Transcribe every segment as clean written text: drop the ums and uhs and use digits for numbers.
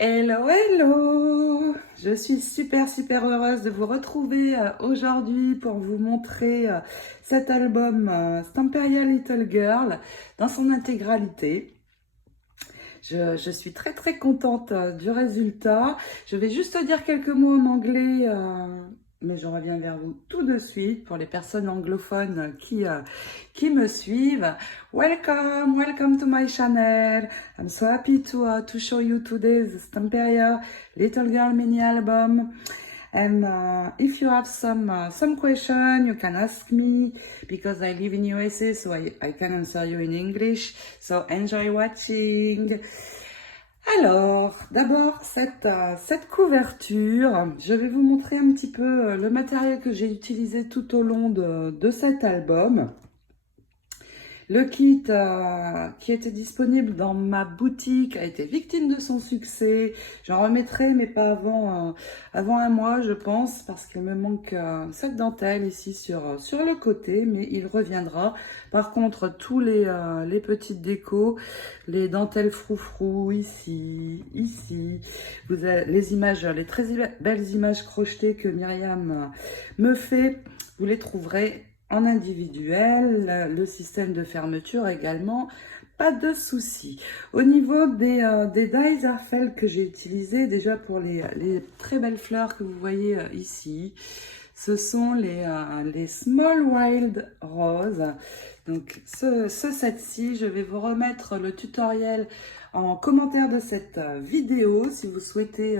Hello, hello! Je suis super heureuse de vous retrouver aujourd'hui pour vous montrer cet album Stamperia Little Girl dans son intégralité. Je suis très contente du résultat. Je vais juste dire quelques mots en anglais, mais je reviens vers vous tout de suite pour les personnes anglophones qui me suivent. Welcome to my channel. I'm so happy to show you today's Stamperia Little Girl mini album. And if you have some question, you can ask me because I live in USA, so I can answer you in English. So enjoy watching. Alors, d'abord, cette couverture, je vais vous montrer un petit peu le matériel que j'ai utilisé tout au long de cet album. Le kit qui était disponible dans ma boutique a été victime de son succès. J'en remettrai, mais pas avant un mois, je pense, parce qu'il me manque cette dentelle ici sur le côté, mais il reviendra. Par contre, tous les petites décos, les dentelles froufrou ici, vous avez les images, les très belles images crochetées que Myriam me fait, vous les trouverez en individuel, le système de fermeture également, pas de souci. Au niveau des dies Arfel que j'ai utilisé déjà pour les très belles fleurs que vous voyez ici, ce sont les Small Wild Rose. Donc ce set-ci, je vais vous remettre le tutoriel en commentaire de cette vidéo si vous souhaitez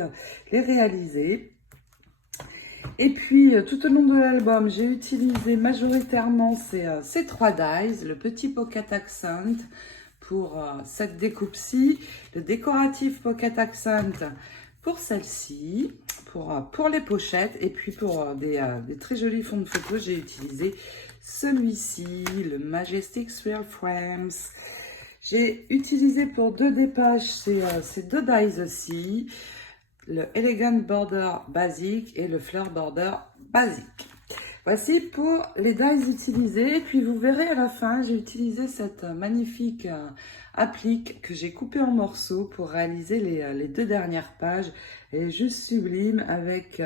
les réaliser. Et puis, tout au long de l'album, j'ai utilisé majoritairement ces trois dies, le petit Pocket Accent pour cette découpe-ci, le décoratif Pocket Accent pour celle-ci, pour les pochettes, et puis pour des très jolis fonds de photos, j'ai utilisé celui-ci, le Majestic Swirl Frames. J'ai utilisé pour deux dépages ces deux dies aussi, le Elegant Border basique et le Fleur Border basique. Voici pour les dies utilisés. Et puis vous verrez à la fin, j'ai utilisé cette magnifique applique que j'ai coupée en morceaux pour réaliser les deux dernières pages. Elle est juste sublime avec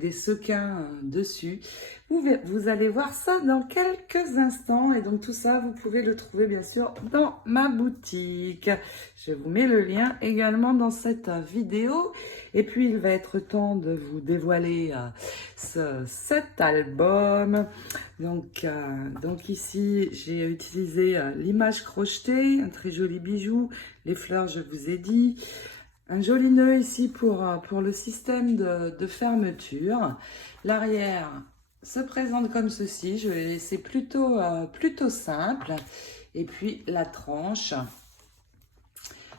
des sequins dessus. Vous allez voir ça dans quelques instants. Et donc tout ça, vous pouvez le trouver bien sûr dans ma boutique. Je vous mets le lien également dans cette vidéo. Et puis il va être temps de vous dévoiler cet album. Donc ici, j'ai utilisé l'image crochetée, un très joli bijou. Les fleurs, je vous ai dit. Un joli nœud ici pour le système de fermeture. L'arrière se présente comme ceci. Je vais laisser plutôt simple. Et puis la tranche.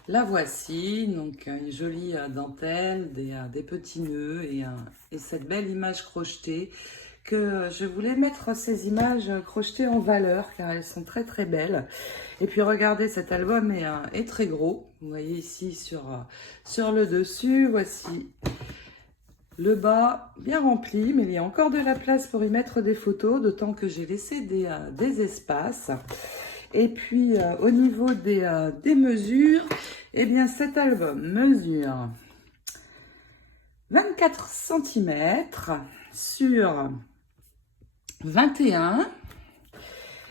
La voici. Donc une jolie dentelle, des petits nœuds et cette belle image crochetée. Que je voulais mettre ces images crochetées en valeur car elles sont très belles. Et puis regardez, cet album est très gros. Vous voyez ici sur le dessus, voici le bas bien rempli, mais il y a encore de la place pour y mettre des photos, d'autant que j'ai laissé des espaces. Et puis au niveau des mesures, eh bien cet album mesure 24 cm sur 21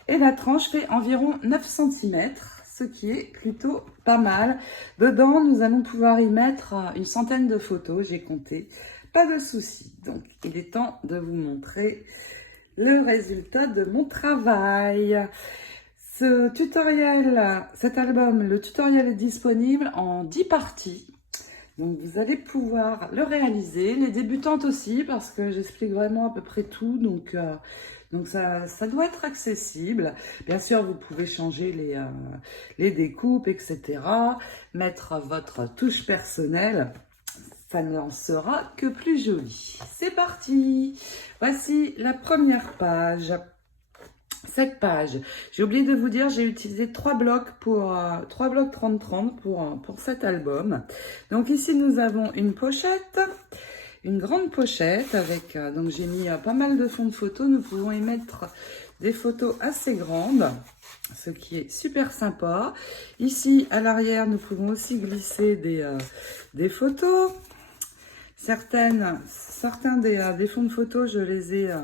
et la tranche fait environ 9 cm, ce qui est plutôt pas mal. Dedans, nous allons pouvoir y mettre une centaine de photos, j'ai compté, pas de souci. Donc, il est temps de vous montrer le résultat de mon travail. Ce tutoriel, cet album, le tutoriel est disponible en 10 parties. Donc, vous allez pouvoir le réaliser, les débutantes aussi, parce que j'explique vraiment à peu près tout. Donc ça doit être accessible. Bien sûr, vous pouvez changer les découpes, etc. Mettre votre touche personnelle. Ça n'en sera que plus joli. C'est parti! Voici la première page. Cette page, j'ai oublié de vous dire, j'ai utilisé 3 blocs 30-30 pour cet album. Donc ici, nous avons une pochette, une grande pochette avec, donc j'ai mis pas mal de fonds de photos. Nous pouvons y mettre des photos assez grandes, ce qui est super sympa. Ici, à l'arrière, nous pouvons aussi glisser des photos. Certains des fonds de photos, je les ai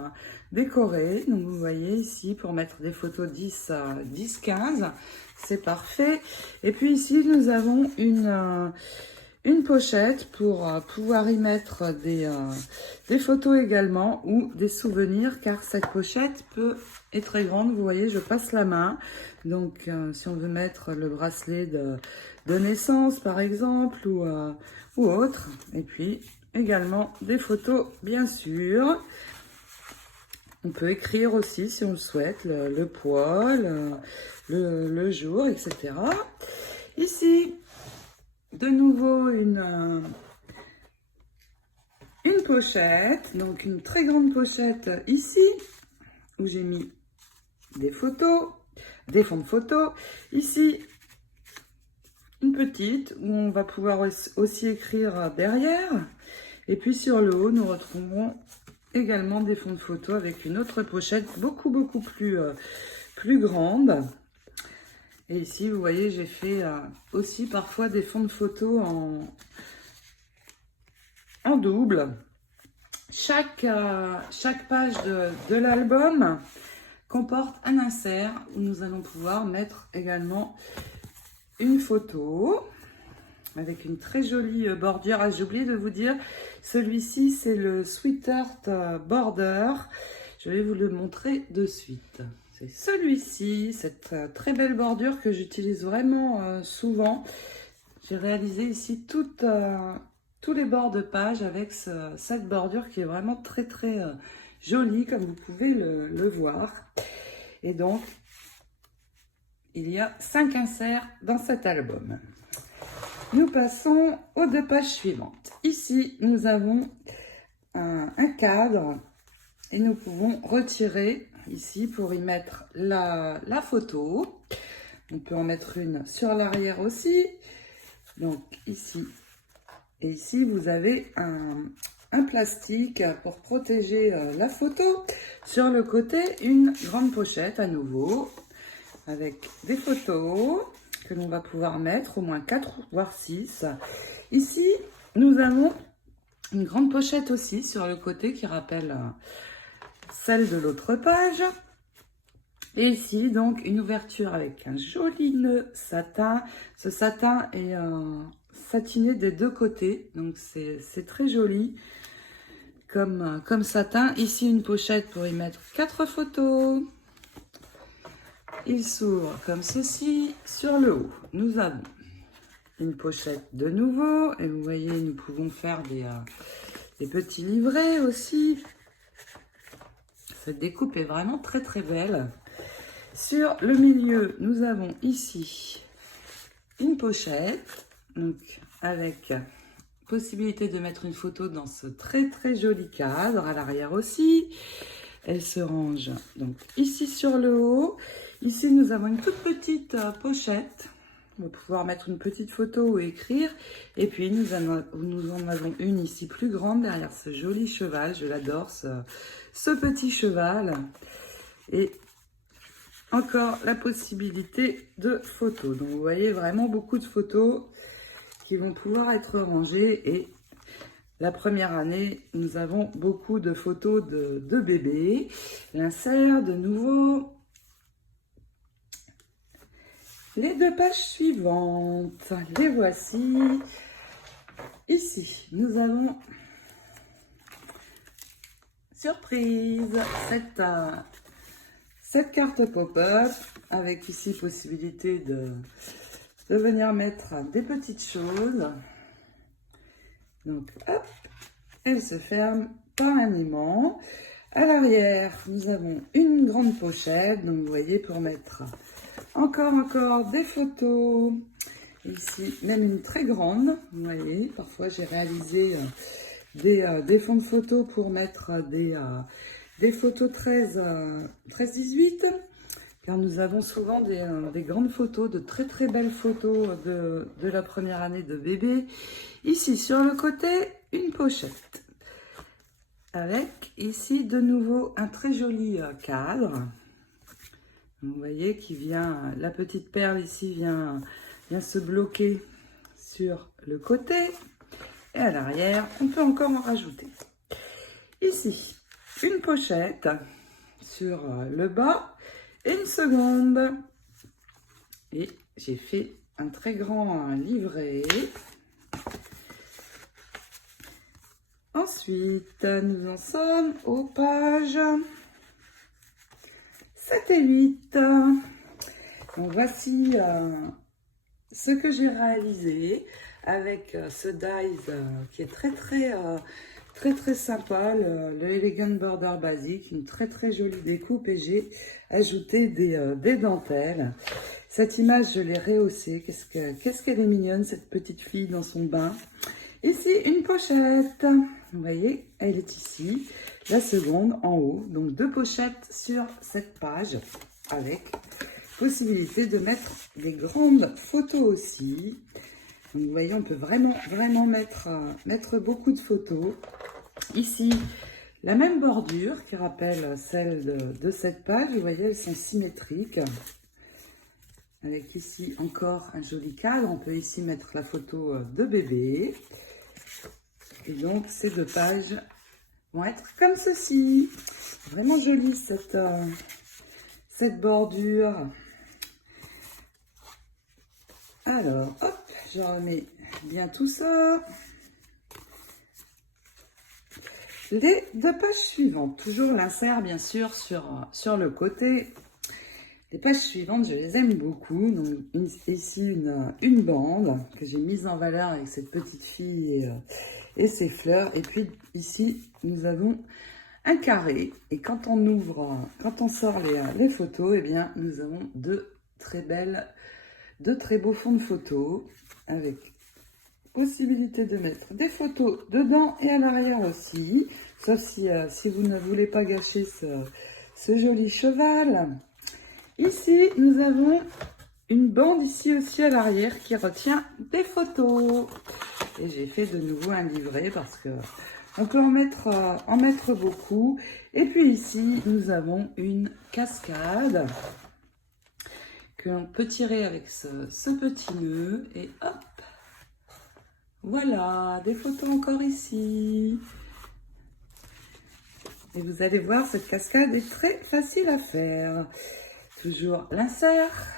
décorés. Donc, vous voyez ici, pour mettre des photos 10-15, c'est parfait. Et puis ici, nous avons une pochette pour pouvoir y mettre des photos également ou des souvenirs, car cette pochette est très grande. Vous voyez, je passe la main. Donc, si on veut mettre le bracelet de naissance, par exemple, ou autre. Et puis, également des photos, bien sûr. On peut écrire aussi, si on le souhaite, le poids, le jour, etc. Ici, de nouveau, une pochette, donc une très grande pochette ici, où j'ai mis des photos, des fonds de photos. Ici, une petite, où on va pouvoir aussi écrire derrière. Et puis sur le haut, nous retrouverons également des fonds de photos avec une autre pochette beaucoup plus grande. Et ici, vous voyez, j'ai fait aussi parfois des fonds de photos en double. Chaque page de l'album comporte un insert où nous allons pouvoir mettre également une photo avec une très jolie bordure. Ah, j'ai oublié de vous dire, celui-ci c'est le Sweetheart Border. Je vais vous le montrer de suite. C'est celui-ci, cette très belle bordure que j'utilise vraiment souvent. J'ai réalisé ici tous les bords de page avec cette bordure qui est vraiment très jolie, comme vous pouvez le voir. Et donc, il y a 5 inserts dans cet album. Nous passons aux 2 pages suivantes. Ici, nous avons un cadre et nous pouvons retirer ici pour y mettre la photo. On peut en mettre une sur l'arrière aussi. Donc ici et ici, vous avez un plastique pour protéger la photo. Sur le côté, une grande pochette à nouveau avec des photos que l'on va pouvoir mettre, au moins 4 voire 6. Ici, nous avons une grande pochette aussi sur le côté qui rappelle celle de l'autre page. Et ici, donc, une ouverture avec un joli nœud satin. Ce satin est satiné des 2 côtés, donc c'est très joli comme satin. Ici, une pochette pour y mettre 4 photos. Il s'ouvre comme ceci. Sur le haut, nous avons une pochette de nouveau. Et vous voyez, nous pouvons faire des petits livrets aussi. Cette découpe est vraiment très belle. Sur le milieu, nous avons ici une pochette, donc avec possibilité de mettre une photo dans ce très joli cadre. À l'arrière aussi, elle se range donc ici sur le haut. Ici, nous avons une toute petite pochette. On va pouvoir mettre une petite photo ou écrire. Et puis, nous en avons une ici plus grande derrière ce joli cheval. Je l'adore, ce petit cheval. Et encore la possibilité de photos. Donc, vous voyez vraiment beaucoup de photos qui vont pouvoir être rangées. Et la première année, nous avons beaucoup de photos de bébés. L'insert de nouveau. Les 2 pages suivantes, les voici. Ici, nous avons, surprise, cette carte pop-up avec ici possibilité de venir mettre des petites choses. Donc, hop, elle se ferme par un aimant. À l'arrière, nous avons une grande pochette, donc vous voyez, pour mettre encore des photos. Ici, même une très grande, vous voyez, parfois j'ai réalisé des fonds de photos pour mettre des photos 13-18, car nous avons souvent des grandes photos, de très belles photos de la première année de bébé. Ici, sur le côté, une pochette, avec ici de nouveau un très joli cadre. Vous voyez qui vient, la petite perle ici vient se bloquer sur le côté. Et à l'arrière, on peut encore en rajouter. Ici, une pochette sur le bas et une seconde. Et j'ai fait un très grand livret. Ensuite, nous en sommes aux pages 7 et 8. Donc voici ce que j'ai réalisé avec ce dies qui est très sympa, le Elegant Border Basic, une très jolie découpe, et j'ai ajouté des dentelles. Cette image, je l'ai rehaussée. Qu'est-ce qu'elle est mignonne, cette petite fille dans son bain. Ici, une pochette. Vous voyez, elle est ici. La seconde en haut. Donc, 2 pochettes sur cette page avec possibilité de mettre des grandes photos aussi. Donc, vous voyez, on peut vraiment mettre beaucoup de photos. Ici, la même bordure qui rappelle celle de cette page. Vous voyez, elles sont symétriques. Avec ici encore un joli cadre. On peut ici mettre la photo de bébé. Et donc, ces 2 pages vont être comme ceci. Vraiment jolie cette bordure. Alors, hop, je remets bien tout ça. Les 2 pages suivantes. Toujours l'insert, bien sûr, sur le côté. Les pages suivantes, je les aime beaucoup. Donc, ici, une bande que j'ai mise en valeur avec cette petite fille et ses fleurs. Et puis, ici, nous avons un carré. Et quand on ouvre, quand on sort les photos, eh bien, nous avons 2 très beaux fonds de photos avec possibilité de mettre des photos dedans et à l'arrière aussi. Sauf si vous ne voulez pas gâcher ce joli cheval. Ici, nous avons une bande ici aussi à l'arrière qui retient des photos. Et j'ai fait de nouveau un livret parce que on peut en mettre beaucoup. Et puis ici, nous avons une cascade que l'on peut tirer avec ce petit nœud. Et hop, voilà, des photos encore ici. Et vous allez voir, cette cascade est très facile à faire. Toujours l'insert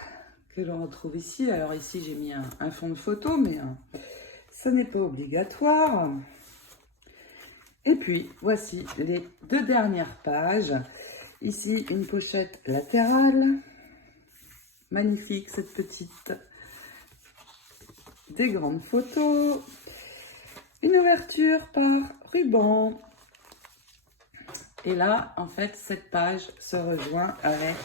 que l'on retrouve ici. Alors ici, j'ai mis un fond de photo, mais ce n'est pas obligatoire. Et puis, voici les 2 dernières pages. Ici, une pochette latérale. Magnifique, cette petite. Des grandes photos. Une ouverture par ruban. Et là, en fait, cette page se rejoint avec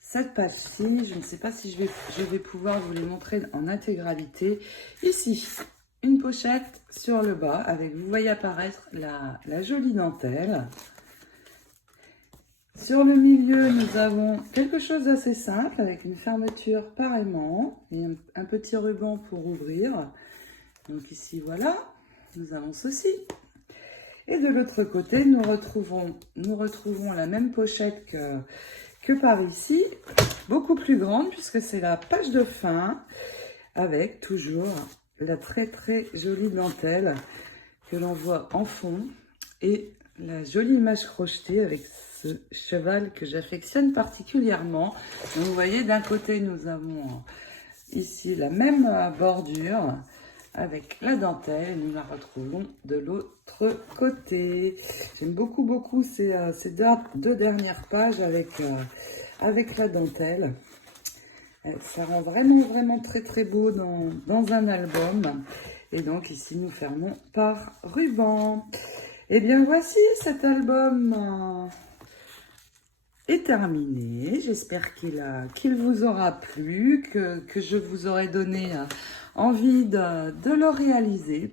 cette page-ci. Je ne sais pas si je vais pouvoir vous les montrer en intégralité. Ici, une pochette sur le bas avec, vous voyez apparaître la jolie dentelle. Sur le milieu, nous avons quelque chose d'assez simple avec une fermeture par aimant et un petit ruban pour ouvrir. Donc ici, voilà, nous avons ceci. Et de l'autre côté, nous retrouvons la même pochette que par ici, beaucoup plus grande puisque c'est la page de fin avec toujours la très jolie dentelle que l'on voit en fond et la jolie image crochetée avec ce cheval que j'affectionne particulièrement. Donc vous voyez, d'un côté nous avons ici la même bordure avec la dentelle et nous la retrouvons de l'autre côté. J'aime beaucoup ces 2 dernières pages avec la dentelle. Ça rend vraiment très beau dans un album. Et donc ici nous fermons par ruban. Et bien voici, cet album est terminé. J'espère qu'il vous aura plu, que je vous aurai donné envie de le réaliser.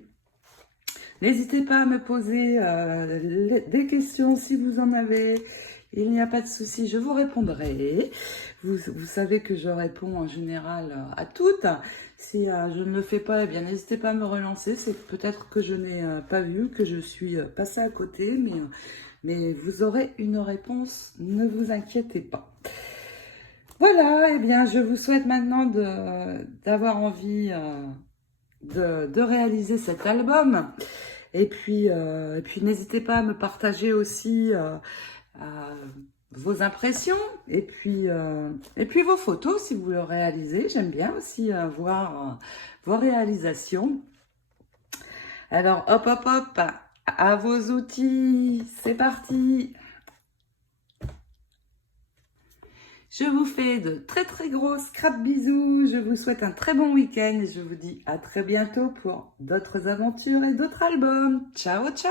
N'hésitez pas à me poser des questions si vous en avez. Il n'y a pas de souci, je vous répondrai. Vous savez que je réponds en général à toutes. Si je ne le fais pas, eh bien n'hésitez pas à me relancer. C'est peut-être que je n'ai pas vu, que je suis passée à côté, mais vous aurez une réponse, ne vous inquiétez pas. Voilà, eh bien, je vous souhaite maintenant d'avoir envie de réaliser cet album. Et puis n'hésitez pas à me partager aussi vos impressions et puis vos photos si vous le réalisez. J'aime bien aussi voir vos réalisations. Alors, hop, hop, hop, à vos outils, c'est parti. Je vous fais de très très gros scrap bisous, je vous souhaite un très bon week-end et je vous dis à très bientôt pour d'autres aventures et d'autres albums. Ciao, ciao!